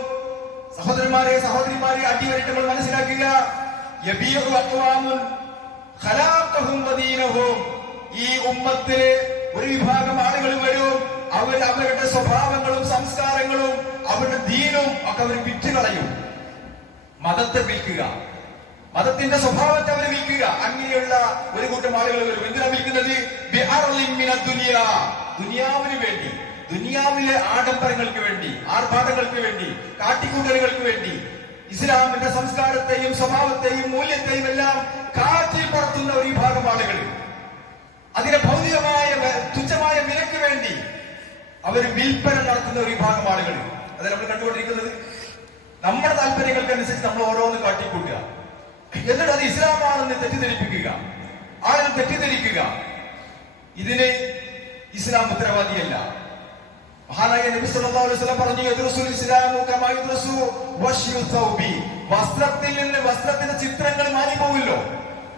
സഹോദരന്മാരെ, സഹോദരിമാരെ, അടിവരട്ട് നമ്മൾ മനസ്സിലാക്കുക. യബീഉ അഖ്വാമുൻ ഖലാഖഹും വദീനഹും. ഈ ഉമ്മത്തിലെ ഒരു വിഭാഗം ആളുകൾ വരും, അവരുടെ സ്വഭാവങ്ങളും സംസ്കാരങ്ങളും അവരുടെ ദീനും ഒക്കെ അവർ വിറ്റുകളയും. മതത്തെ വിൽക്കുക, മതത്തിന്റെ സ്വഭാവത്തെ അവർ വിൽക്കുക. അങ്ങനെയുള്ള ഒരു കൂട്ടം ആളുകൾ വരും. എന്തിനാ വിൽക്കുന്നത്? ദുനിയാവിന് വേണ്ടി, ദുനിയാവിലെ ആഡംബരങ്ങൾക്ക് വേണ്ടി, ആർഭാടങ്ങൾക്ക് വേണ്ടി, കാട്ടിക്കൂട്ടലുകൾക്ക് വേണ്ടി ഇസ്ലാമിന്റെ സംസ്കാരത്തെയും സ്വഭാവത്തെയും മൂല്യത്തെയും എല്ലാം കാറ്റിൽ പറത്തുന്ന ഒരു വിഭാഗം ആളുകൾ, അതിന്റെ ഭൗതികമായ തുച്ഛമായ വിലക്ക് വേണ്ടി അവർ വിൽപ്പന നടത്തുന്ന ഒരു വിഭാഗം ആളുകൾ. അത് നമ്മൾ കണ്ടുകൊണ്ടിരിക്കുന്നത്. നമ്മുടെ താല്പര്യങ്ങൾക്കനുസരിച്ച് നമ്മൾ ഓരോന്ന് കാട്ടിക്കൂട്ടുക, എന്നിട്ട് അത് ഇസ്ലാമാണെന്ന് തെറ്റിദ്ധരിപ്പിക്കുക, ആളുകൾ തെറ്റിദ്ധരിക്കുക. ഇതിന് ഇസ്ലാം ഉത്തരവാദിയല്ല. മഹാനായ നബി സല്ലല്ലാഹു അലൈഹി വസല്ലം പറഞ്ഞു, യദ്റുസുൽ ഇസ്ലാമു കമാ യദ്റുസു വശ്യു തൗബി. വസ്ത്രത്തിൽ നിന്ന് വസ്ത്രത്തിന്റെ ചിത്രങ്ങൾ മാഞ്ഞുപോകുമല്ലോ.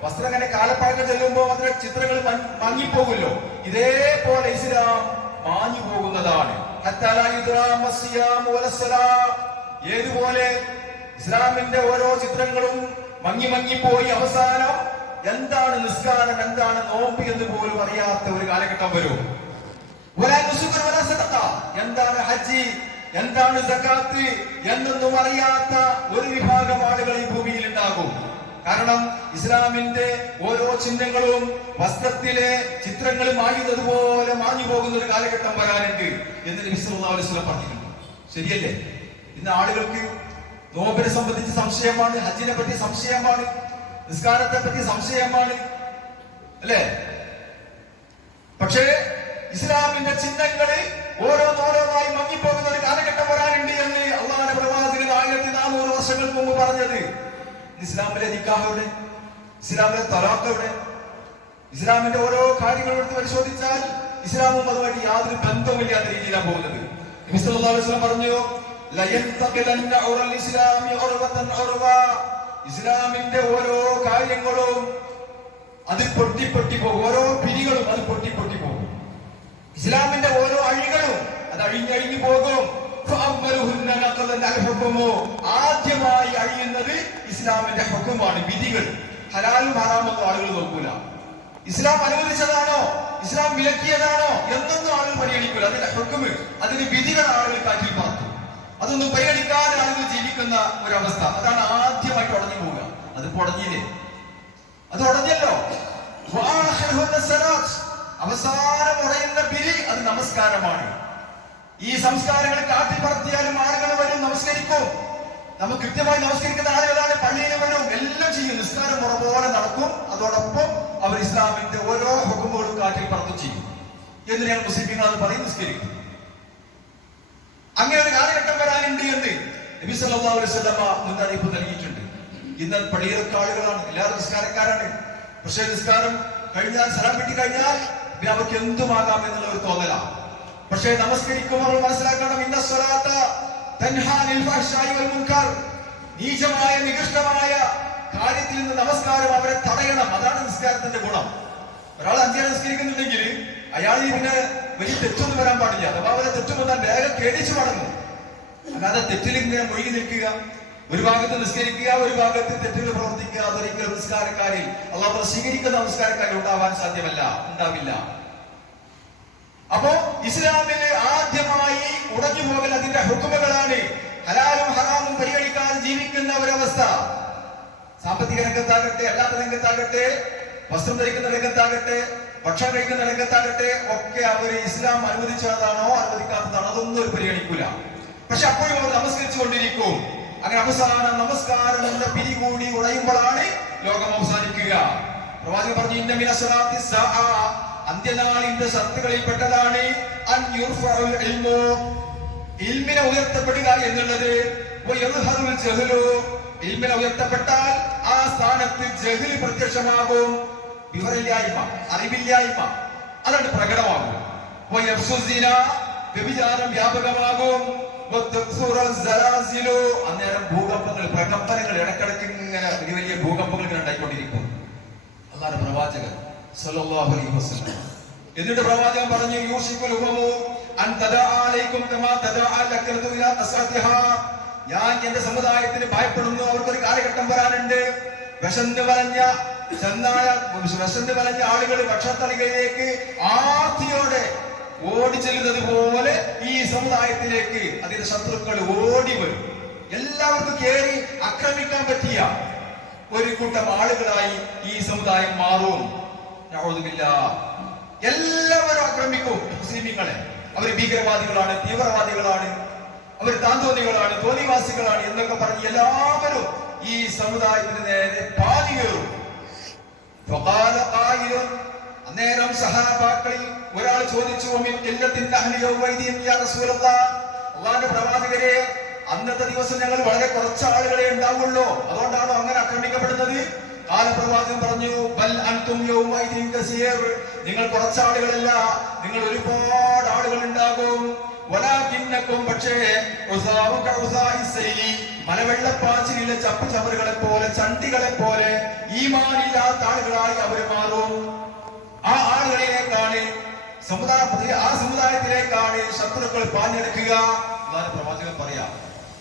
വസ്ത്രം അങ്ങനെ കാലപ്പഴക്കം ചെല്ലുമ്പോൾ അതിന്റെ ചിത്രങ്ങൾ മങ്ങിപ്പോകുമല്ലോ. ഇതേപോലെ ഇസ്ലാം മാഞ്ഞു പോകുന്നതാണ്. ഏതുപോലെ ഇസ്ലാമിന്റെ ഓരോ ചിത്രങ്ങളും മങ്ങിപ്പോയി അവസാനം എന്താണ് നിസ്കാരം, എന്താണ് നോമ്പ് എന്ന് പോലും അറിയാത്ത ഒരു കാലഘട്ടം വരും. എന്താണ് ഹജ്ജ്, എന്താണ് സകാത്ത് എന്നൊന്നും അറിയാത്ത ഒരു വിഭാഗം ആളുകൾ ഈ ഭൂമിയിൽ ഉണ്ടാകും. കാരണം ഇസ്ലാമിന്റെ ഓരോ ചിഹ്നങ്ങളും വസ്ത്രത്തിലെ ചിത്രങ്ങൾ മായുന്നതുപോലെ മാഞ്ഞു പോകുന്ന ഒരു കാലഘട്ടം വരാനുണ്ട് എന്ന് നബി സല്ലല്ലാഹു അലൈഹി വസല്ലം പറഞ്ഞിട്ടുണ്ട്. ശരിയല്ലേ? ഇന്ന് ആളുകൾക്ക് നോമ്പിനെ സംബന്ധിച്ച് സംശയമാണ്, ഹജ്ജിനെ പറ്റി സംശയമാണ്, നിസ്കാരത്തെ പറ്റി സംശയമാണ്, അല്ലേ? പക്ഷേ ഇസ്ലാമിന്റെ ചിഹ്നങ്ങള് ഓരോന്നോരോന്നായി മങ്ങിപ്പോകുന്ന ഒരു കാലഘട്ടം വരാനുണ്ട് എന്ന് അള്ളാഹുവിന്റെ പ്രവാചകൻ 1400 വർഷങ്ങൾക്ക് മുമ്പ് പറഞ്ഞത്. ഇസ്ലാമിലെ നിക്കാഹയുടെ, ഇസ്ലാമിലെ തലാഖയുടെ, ഇസ്ലാമിന്റെ ഓരോ കാര്യങ്ങൾ എടുത്ത് പരിശോധിച്ചാൽ ഇസ്ലാമും അതുമായിട്ട് യാതൊരു ബന്ധവുമില്ലാത്ത രീതിയിലാണ് പോകുന്നത്. നബി സല്ലല്ലാഹു അലൈഹി വസല്ലം പറഞ്ഞു, ലയന്തഖിലന്ന ഉറൽ ഇസ്ലാമി ഉർവതൻ ഉർവ. ഇസ്ലാമിന്റെ ഓരോ കാര്യങ്ങളും അത് പൊട്ടി പോകും, ഓരോ പിരികളും അത് പൊട്ടി പോകും. ഇസ്ലാമിന്റെ ഓരോ അഴികളും അത് അഴിഞ്ഞഴിഞ്ഞു പോകും. ആദ്യമായി അഴിയുന്നത് ഇസ്ലാമിന്റെ ഹുക്കുമാണ്, വിധികൾ. ഹലാലും ഹറാമൊന്നും ആളുകൾ നോക്കൂല. ഇസ്ലാം അനുവദിച്ചതാണോ, ഇസ്ലാം വിലക്കിയതാണോ എന്നൊന്നും ആളുകൾ പരിഗണിക്കൂല. അതിന്റെ ഹുക്കുമ്, അതിന്റെ വിധികൾ ആളുകൾ കാറ്റിൽ പറത്തും. അതൊന്നും പരിഗണിക്കാതെ ആളുകൾ ജീവിക്കുന്ന ഒരവസ്ഥ. അതാണ് ആദ്യമായിട്ട് ഉടഞ്ഞു പോവുക. അത് ഉടഞ്ഞില്ലേ? അത് ഉടഞ്ഞല്ലോ. അവസാനം ഉറയുന്ന പിരി അത് നമസ്കാരമാണ്. ഈ സംസ്കാരങ്ങൾ കാറ്റിൽ പറത്തിയാലും ആളുകൾ വരും, നമസ്കരിക്കും. നമുക്ക് കൃത്യമായി നമസ്കരിക്കുന്ന ആളുകളാണ്, പള്ളിയിൽ വരും, എല്ലാം ചെയ്യും, നിസ്കാരം ഉറപോലെ നടക്കും. അതോടൊപ്പം അവർ ഇസ്ലാമിന്റെ ഓരോ ഹുക്കുമുകളും കാറ്റിൽ പറത്തും ചെയ്യും എന്ന് ഞാൻ മുസ്ലിങ്ങൾ അത് പറയും, നിസ്കരിക്കും. അങ്ങനെ ഒരു കാലഘട്ടം വരാനുണ്ട് എന്ന് നബി സല്ലല്ലാഹു അലൈഹി വസല്ലം മുന്നറിയിപ്പ് നൽകിയിട്ടുണ്ട്. ഇന്ന് പള്ളിയിലൊക്കെ ആളുകളാണ്, എല്ലാവരും നിസ്കാരക്കാരാണ്. പക്ഷേ നിസ്കാരം കഴിഞ്ഞാൽ, സലാം കിട്ടി കഴിഞ്ഞാൽ പിന്നെ അവർക്ക് എന്തുമാകാം എന്നുള്ള ഒരു തോന്നലാണ്. പക്ഷേ നമസ്കരിക്കുമ്പോൾ മനസ്സിലാക്കണം, ഇന്ന സ്വലാത്ത തൻഹാ അനിൽ ഫഹ്ശാഇ വൽ മുൻകർ. നീചമായ നികൃഷ്ടമായ കാര്യത്തിൽ നിന്ന് നമസ്കാരം അവരെ തടയണം. അതാണ് നിസ്കാരത്തിന്റെ ഗുണം. ഒരാൾ 5 നേരം നിസ്കരിക്കുന്നുണ്ടെങ്കിൽ അയാൾ പിന്നെ വലിയ തെറ്റൊന്നും വരാൻ പാടില്ല. അഥവാ അവരെ തെറ്റു വന്നാൽ വേഗം കേടിച്ചു മടങ്ങും. അല്ലാതെ തെറ്റിലിങ്ങനെ മുഴുകി നിൽക്കുക, ഒരു ഭാഗത്ത് നിസ്കരിക്കുക, ഒരു ഭാഗത്ത് തെറ്റുകൾ പ്രവർത്തിക്കുക, അതൊരിക്കലും നിസ്കാരക്കാരിൽ അല്ലാഹു സ്വീകരിക്കുന്ന നമസ്കാരക്കാരിൽ ഉണ്ടാവാൻ സാധ്യമല്ല, ഉണ്ടാവില്ല. അപ്പോ ഇസ്ലാമില് ആദ്യമായി ഉടഞ്ഞു പോകൽ അതിന്റെ ഹുക്കുമുകളാണ്. ഹലാലും ഹറാമും പരിഗണിക്കാതെ ജീവിക്കുന്ന ഒരവസ്ഥ. സാമ്പത്തിക രംഗത്താകട്ടെ, അല്ലാത്ത രംഗത്താകട്ടെ, വസ്ത്രം ധരിക്കുന്ന രംഗത്താകട്ടെ, ഭക്ഷണം കഴിക്കുന്ന രംഗത്താകട്ടെ, ഒക്കെ അവർ ഇസ്ലാം അനുവദിച്ചതാണോ അനുവദിക്കാത്തതാണോ അതൊന്നും ഒരു പരിഗണിക്കൂല. പക്ഷെ അപ്പോഴും അവർ നമസ്കരിച്ചു കൊണ്ടിരിക്കും. അങ്ങനെ അവസാനം നമസ്കാരം എന്ന പിരികൂടി ഉടയുമ്പോഴാണ് ലോകം അവസാനിക്കുക. പ്രവാചകൻ പറഞ്ഞു, ഇന്ന മിന സ്വലാത്തി സഅ, അന്ത്യനാളിന്റെ ശർത്തുകളിൽ പെട്ടതാണ് അൻ യുർഫഉൽ ഇൽമു, ഇൽമിനെ ഉയർത്തപ്പെടുക എന്നുള്ളത്. വയദ്ഹറുൽ ജഹ്ലു, ഇൽമിനെ ഉയർത്തപ്പെട്ടാൽ ആ സ്ഥാനത്ത് ജഹ്ൽ പ്രത്യക്ഷമാകും. വിവരമില്ലായ്മ, അറിവില്ലായ്മ അതാണ് പ്രകടമാകും. വയഫ്സുസിന, വ്യഭിചാരം വ്യാപകമാകും. അന്നേരം ഭൂകമ്പങ്ങൾ, പ്രകമ്പനങ്ങൾ, ഇടക്കിടക്ക് ഇങ്ങനെ വലിയ വലിയ ഭൂകമ്പങ്ങൾ ഇങ്ങനെ ഉണ്ടായിക്കൊണ്ടിരിക്കും. അല്ലാഹുവിന്റെ പ്രവാചകൻ സല്ലല്ലാഹു അലൈഹി വസല്ലം എന്നിട്ട് പ്രവാചകൻ പറഞ്ഞു, യൂഷിക്കുൽ ഉമമു അൻ തദഅ അലൈക്കും കമാ തദഅ ലക്കൽതു ഇലാ തസ്അതിഹാ. ഞാൻ എന്റെ സമുദായത്തിന് ഭയപ്പെടുന്നു. അവർക്കൊരു കാലഘട്ടം വരാനുണ്ട്. വിശന്ന് വലഞ്ഞ ആളുകൾ ഭക്ഷണത്തളികയിലേക്ക് ആർത്തിയോടെ ഓടിച്ചെല്ലുന്നത് പോലെ ഈ സമുദായത്തിലേക്ക് അതിന്റെ ശത്രുക്കൾ ഓടി വരും. എല്ലാവർക്കും കയറി ആക്രമിക്കാൻ പറ്റിയ ഒരു കൂട്ടം ആളുകളായി ഈ സമുദായം മാറും. എല്ലാവരും ആക്രമിക്കും മുസ്ലിമീങ്ങളെ. അവർ ഭീകരവാദികളാണ്, തീവ്രവാദികളാണ്, അവർ താന്തോന്നികളാണ്, തോന്നിവാസികളാണ് എന്നൊക്കെ പറഞ്ഞ് എല്ലാവരും ഈ സമുദായത്തിന് നേരെ പാഞ്ഞു കയറും. അന്നേരം സഹാബാക്കളിൽ ഒരാൾ ചോദിച്ചു, അള്ളാന്റെ പ്രവാചകരെ, അന്നത്തെ ദിവസം ഞങ്ങൾ വളരെ കുറച്ച് ആളുകളെ ഉണ്ടാവുള്ളൂ, അതുകൊണ്ടാണോ അങ്ങനെ ആക്രമിക്കപ്പെടുന്നത്? കാലപ്രവാചകൻ പറഞ്ഞു, ബൽ അൻതും യൗമൈദിൻ കസീർ, നിങ്ങൾ കുറച്ചാളുകളല്ല, നിങ്ങൾ ഒരുപാട് ആളുകൾ ഉണ്ടാകും. വലാകിന്നകും, പക്ഷേ മലവെള്ളപ്പാച്ചിലെ ചപ്പു ചവറുകളെ പോലെ, ചണ്ടികളെ പോലെ ഈമാനില്ലാത്ത ആളുകളായി അവർ മാറും. ആ ആളുകളിലേക്കാണ് ആ സമുദായത്തിലേക്കാണ് ശത്രുക്കൾ പാഞ്ഞെടുക്കുക. അതാണ് പ്രവാചകൻ പറയാ.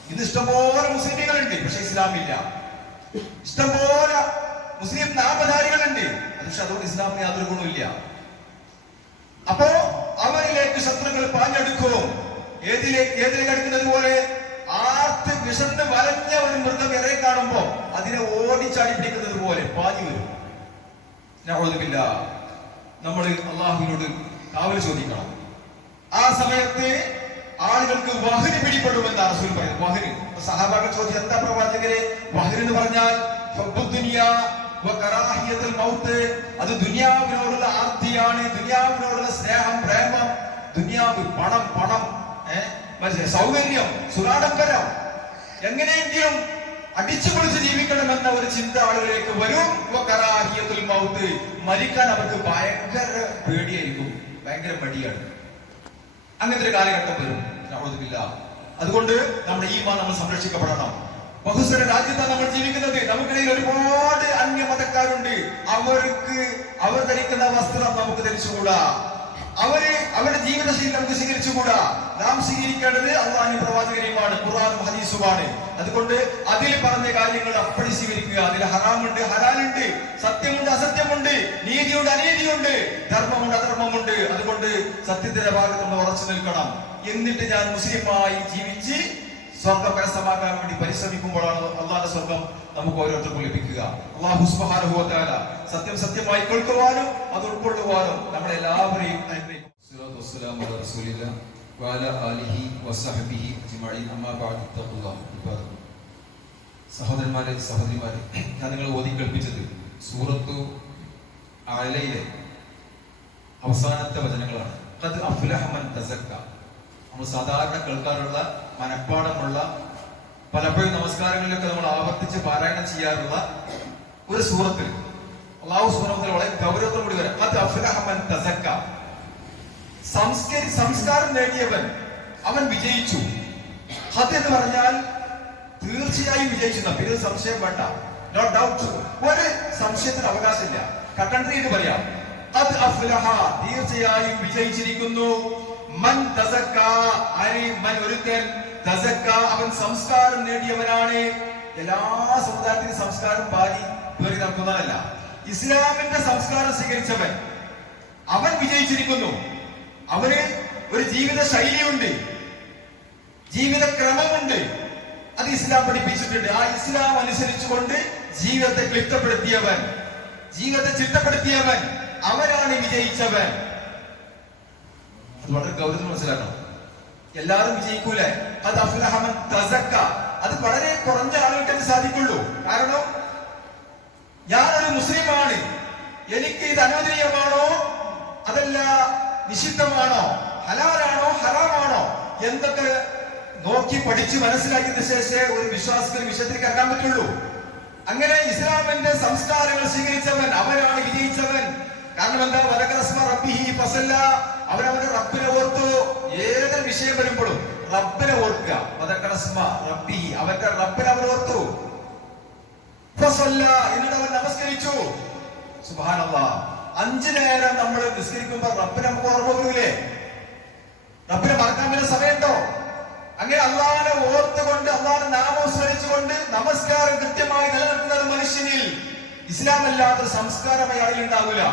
ഇന്ന് ഇഷ്ടംപോലെ മുസ്ലിങ്ങളുണ്ട്, പക്ഷെ ഇസ്ലാമില്ല. ഇഷ്ടംപോലെ മുസ്ലിം നാമധാരികളുണ്ട്, പക്ഷെ അതുകൊണ്ട് ഇസ്ലാമിന് യാതൊരു ഗുണമില്ല. അപ്പോ അവരിലേക്ക് ശത്രുക്കൾ പാഞ്ഞെടുക്കും. ഏതിലേക്ക് അടുക്കുന്നത് പോലെ ആർത്ത് വിശന്ന് വലഞ്ഞ ഒരു മൃഗം ഇറയെ കാണുമ്പോ അതിനെ ഓടിച്ചാടി പിടിക്കുന്നത് പോലെ പാഞ്ഞു വരും. നമ്മൾ അള്ളാഹുവിനോട് കാവൽ ചോദിക്കണം. ആ സമയത്ത് ആളുകൾക്ക് വഹന് പിടിപ്പെടുമെന്ന് റസൂൽ പറയുന്നത്. വഹന്, സഹാബാക്കൾ ചോദിച്ചു, എന്താ പ്രവാചകരെ വഹന് എന്ന് പറഞ്ഞാൽ? അത് ദുനിയാവിനോടുള്ള ആർത്തിയാണ്, ദുനിയാവിനോടുള്ള സ്നേഹം, പ്രേമം, ദുനിയാവ്, പണം, സൗകര്യം, സുരാഡംബരം, എങ്ങനെയെങ്കിലും അടിച്ചു പൊളിച്ച് ജീവിക്കണമെന്ന ഒരു ചിന്ത ആളുകളിലേക്ക് വരും. മരിക്കാൻ അവർക്ക് ഭയങ്കര പേടിയായിരിക്കും, ഭയങ്കര മടിയാണ്. അങ്ങനത്തെ ഒരു കാലഘട്ടം വരും. അതുകൊണ്ട് നമ്മുടെ ഈമാൻ നമ്മൾ സംരക്ഷിക്കപ്പെടണം. ബഹുസ്വര രാജ്യത്താണ് നമ്മൾ ജീവിക്കുന്നത്. നമുക്കിടയിൽ ഒരുപാട് അന്യമതക്കാരുണ്ട്. അവർ ധരിക്കുന്ന വസ്ത്രം നമുക്ക് ധരിച്ചുകൂടാ, അവരുടെ ജീവിതശൈലി നമുക്ക് സ്വീകരിച്ചുകൂടാ. നാം സ്വീകരിക്കേണ്ടത് അള്ളാഹുവിന്റെ പ്രവാചകനെയുമാണ്, ഖുർആനും ഹദീസുമാണ്. അതുകൊണ്ട് അതിൽ പറഞ്ഞ കാര്യങ്ങൾ അപ്പടി സ്വീകരിക്കുക. അതിൽ ഹറാമുണ്ട്, ഹലാലുണ്ട്, സത്യമുണ്ട്, അസത്യമുണ്ട്, നീതിയുണ്ട്, അനീതിയുണ്ട്, ധർമ്മമുണ്ട്, അധർമ്മമുണ്ട്. അതുകൊണ്ട് സത്യത്തിന്റെ ഭാഗത്ത് നമ്മൾ ഉറച്ചു നിൽക്കണം. എന്നിട്ട് ഞാൻ മുസ്ലിമായി ജീവിച്ച് സ്വർഗം കരസ്ഥമാക്കാൻ വേണ്ടി പരിശ്രമിക്കുമ്പോഴാണ് അള്ളാഹുന്റെ സ്വർഗം നമുക്ക് ഓരോരുത്തർക്കും ലഭിക്കുക. അല്ലാഹു സുബ്ഹാനഹു വ തആല സത്യം സത്യമായി കേൾക്കുവാനും അത് ഉൾക്കൊള്ളുവാനും നമ്മളെല്ലാവരെയും അനുഗ്രഹിക്കും. സഹോദരന്മാരെ, സഹോദരിമാരെ, ഞാൻ നിങ്ങൾ ഓതി കേൾപ്പിച്ചത് സൂറത്തു അലയിലെ അവസാനത്തെ വചനങ്ങളാണ്. ഖദ് അഫ്ലഹ മൻ തസക്ക. നമ്മൾ സാധാരണ കേൾക്കാറുള്ള, മനഃപ്പാടമുള്ള, പലപ്പോഴും നമസ്കാരങ്ങളിലൊക്കെ നമ്മൾ ആവർത്തിച്ച് പാരായണം ചെയ്യാറുള്ള ഒരു സൂറത്തിൽ അല്ലാഹു സുബ്ഹാനഹു വ തആല വളരെ ഗൗരവത്തോടു കൂടി വരാം. ഖദ് അഫ്ലഹ മൻ തസക്ക. സംസ്കാരം നേടിയവൻ അവൻ വിജയിച്ചു. ഖദ് എന്ന് പറഞ്ഞാൽ തീർച്ചയായും വിജയിച്ചു. പിന്നെ സംശയം വേണ്ട, നോ ഡൗട്ട്, ഒരു സംശയത്തിന് അവകാശമില്ല. കട്ടൻട്രീന്ന് പറയാം. ഖദ് അഫ്ലഹ, തീർച്ചയായും വിജയിച്ചിരിക്കുന്നു. മൻ തസക്ക, ഒരുത്തൻ തസക്ക, അവൻ സംസ്കാരം നേടിയവനാണ്. എല്ലാ സമുദായത്തിനും സംസ്കാരം പാലി പേറി നടക്കുന്നതല്ല. ഇസ്ലാമിന്റെ സംസ്കാരം സ്വീകരിച്ചവൻ അവൻ വിജയിച്ചിരിക്കുന്നു. അവന് ഒരു ജീവിത ശൈലിയുണ്ട്, ജീവിതക്രമമുണ്ട്. അത് ഇസ്ലാം പഠിപ്പിച്ചിട്ടുണ്ട്. ആ ഇസ്ലാം അനുസരിച്ചുകൊണ്ട് ജീവിതത്തെ ക്ലിപ്തപ്പെടുത്തിയവൻ, ജീവിതത്തെ ചിട്ടപ്പെടുത്തിയവൻ, അവനാണ് വിജയിച്ചവൻ. അത് വളരെ ഗൗരവം മനസ്സിലാക്കണം. എല്ലാവരും വിജയിക്കൂലേ? അത് അഫ്ലഹ മൻ തസക്ക, അത് വളരെ കുറഞ്ഞ ആളുകൾക്ക് സാധിക്കുള്ളൂ. കാരണം ഞാനൊരു മുസ്ലിമാണ്, എനിക്ക് ഇത് അനുവദനീയമാണോ അതല്ല നിഷിദ്ധമാണോ, ഹലാലാണോ ഹറാമാണോ എന്തൊക്കെ നോക്കി പഠിച്ച് മനസ്സിലാക്കിയതിനു ശേഷം ഒരു വിശ്വാസത്തിന് വിഷയത്തിലേക്ക് ഇറങ്ങാൻ പറ്റുള്ളൂ. അങ്ങനെ ഇസ്ലാമിന്റെ സംസ്കാരങ്ങൾ സ്വീകരിച്ചവൻ അവനാണ് വിജയിച്ചവൻ. കാരണം എന്താ? അവനവന്റെ റബ്ബിനെ ഓർത്തു. ഏതൊരു വിഷയം വരുമ്പോഴും റബ്ബിനെ ഓർക്കുക. അവന്റെ റബ്ബിനെ അവൻ ഓർത്തു. എന്നിട്ട് അവൻ നമസ്കരിച്ചു. സുബ്ഹാനല്ലാഹ്, 5 നേരം നമ്മൾ നിസ്കരിക്കുമ്പോ റബ്ബിനെ നമുക്ക് ഓർമ്മ വരൂലേ? റബ്ബിനെ മറക്കാൻ പറ്റുന്ന സമയമുണ്ടോ? അങ്ങനെ അള്ളാഹനെ ഓർത്തുകൊണ്ട് അള്ളാഹനെ നാമോസ്മരിച്ചുകൊണ്ട് നമസ്കാരം കൃത്യമായി നിലനിർത്തുന്ന മനുഷ്യനിൽ ഇസ്ലാം അല്ലാത്ത സംസ്കാരം അയാളിൽ ഉണ്ടാവില്ല.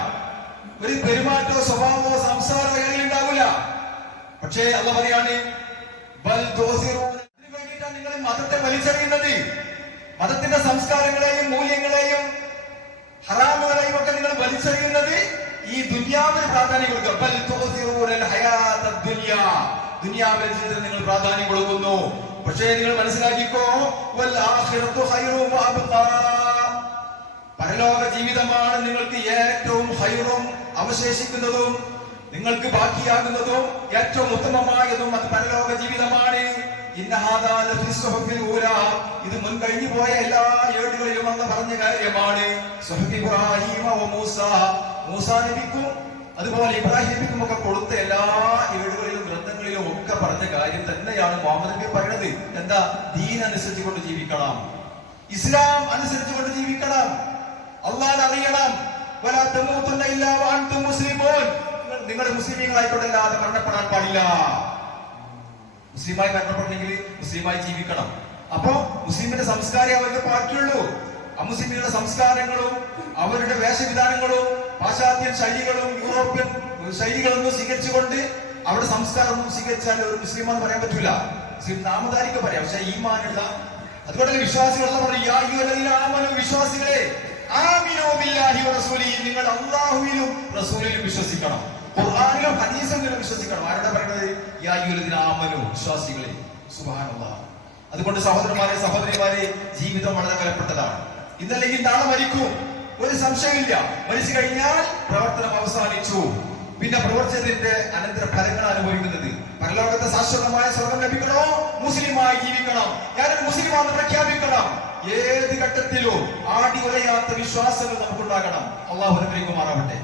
ഒരു പെരുമാറ്റോ സ്വഭാവമോ സംസാരമോ അയാളിൽ ഉണ്ടാവില്ല. പക്ഷേ അള്ള പറയാണ്, വേണ്ടിയിട്ടാണ് നിങ്ങൾ മതത്തെ വലിച്ചെറിയുന്നത്. മതത്തിന്റെ സംസ്കാരങ്ങളെയും മൂല്യങ്ങളെയും ഹറാമുകളെയും ഒക്കെ നിങ്ങൾ വലിച്ചെറിയുന്നത് ഈ ദുനിയാവിന് പ്രാധാന്യം കൊടുക്കുക. ദുനിയാവിലെ ജീവിതത്തിൽ നിങ്ങൾ പ്രാധാന്യം കൊടുക്കുന്നു. പക്ഷേ നിങ്ങൾ മനസ്സിലാക്കിക്കോ, പരലോക ജീവിതമാണ് നിങ്ങൾക്ക് ഏറ്റവും ഹൈറും അവശേഷിക്കുന്നതും നിങ്ങൾക്ക് ബാക്കിയാകുന്നതും ഏറ്റവും ഉത്തമമായതും അത് പരലോക ജീവിതമാണ്. ഇത് മുൻകഴിഞ്ഞു പോയ എല്ലാ ഏടുകളിലും അന്ന് പറഞ്ഞ കാര്യമാണ്. മൂസാ നബിക്കും അതുപോലെ ഇബ്രാഹിം നബിക്കും ഒക്കെ കൊടുത്ത എല്ലാ ഏടുകളിലും ഗ്രന്ഥങ്ങളിലും ഒക്കെ പറഞ്ഞ കാര്യം തന്നെയാണ് മുഹമ്മദ് നബി പറയുന്നത്. എന്താ? ദീൻ അനുസരിച്ചുകൊണ്ട് ജീവിക്കണം, ഇസ്ലാം അനുസരിച്ചുകൊണ്ട് ജീവിക്കണം, അള്ളാഹ് അറിയണം. നിങ്ങൾ മുസ്ലിമീങ്ങളായിക്കൊണ്ടല്ലാതെ മരണപ്പെടാൻ പാടില്ല. മുസ്ലിമായി മരണപ്പെടണമെങ്കിൽ മുസ്ലിമായി ജീവിക്കണം. അപ്പോ മുസ്ലിമിന്റെ സംസ്കാരം അവർക്ക് ബാക്കിയുള്ളൂ. അമുസ്ലിമികളുടെ സംസ്കാരങ്ങളും അവരുടെ വേഷവിധാനങ്ങളും പാശ്ചാത്യ ശൈലികളും യൂറോപ്യൻ ശൈലികളൊന്നും സ്വീകരിച്ചുകൊണ്ട് അവരുടെ സംസ്കാരമൊന്നും സ്വീകരിച്ചാൽ ഒരു മുസ്ലിമാന്ന് പറയാൻ പറ്റൂല. മുസ്ലിം നാമധാരിക്ക് പറയാം, പക്ഷെ ഈമാനുള്ള അതുകൊണ്ടല്ലേ വിശ്വാസികളെന്ന് പറയും, വിശ്വാസികളെ നിങ്ങൾ അള്ളാഹുവിലും റസൂലിലും വിശ്വസിക്കണം, ഖുർആനിലും ഹദീസിലും വിശ്വസിക്കണം. ആരുടെ പറയുന്നത്? വിശ്വാസികളെ. സുബ്ഹാനല്ലാഹ്. അതുകൊണ്ട് സഹോദരന്മാരെ സഹോദരിമാരെ, ജീവിതം വളരെ വിലപ്പെട്ടതാണ്. ഇന്നല്ലെങ്കിൽ നാളെ മരിക്കും, ഒരു സംശയമില്ല. മരിച്ചു കഴിഞ്ഞാൽ പ്രവർത്തനം അവസാനിച്ചു. പിന്നെ പ്രവർത്തിച്ചതിന്റെ അനന്തര ഫലങ്ങൾ അനുഭവിക്കുന്നത്. പരലോകത്തെ ശാശ്വതമായ സ്വർഗം ലഭിക്കണോ? മുസ്ലിമായി ജീവിക്കണം. ഞാനൊരു മുസ്ലിമാണെന്ന് പ്രഖ്യാപിക്കണം. ഏത് ഘട്ടത്തിലും ആടി ഉലയാത്ത വിശ്വാസങ്ങൾ നമുക്കുണ്ടാകണം. അള്ളാഹു അനുഗ്രഹിക്കുമാറാവട്ടെ.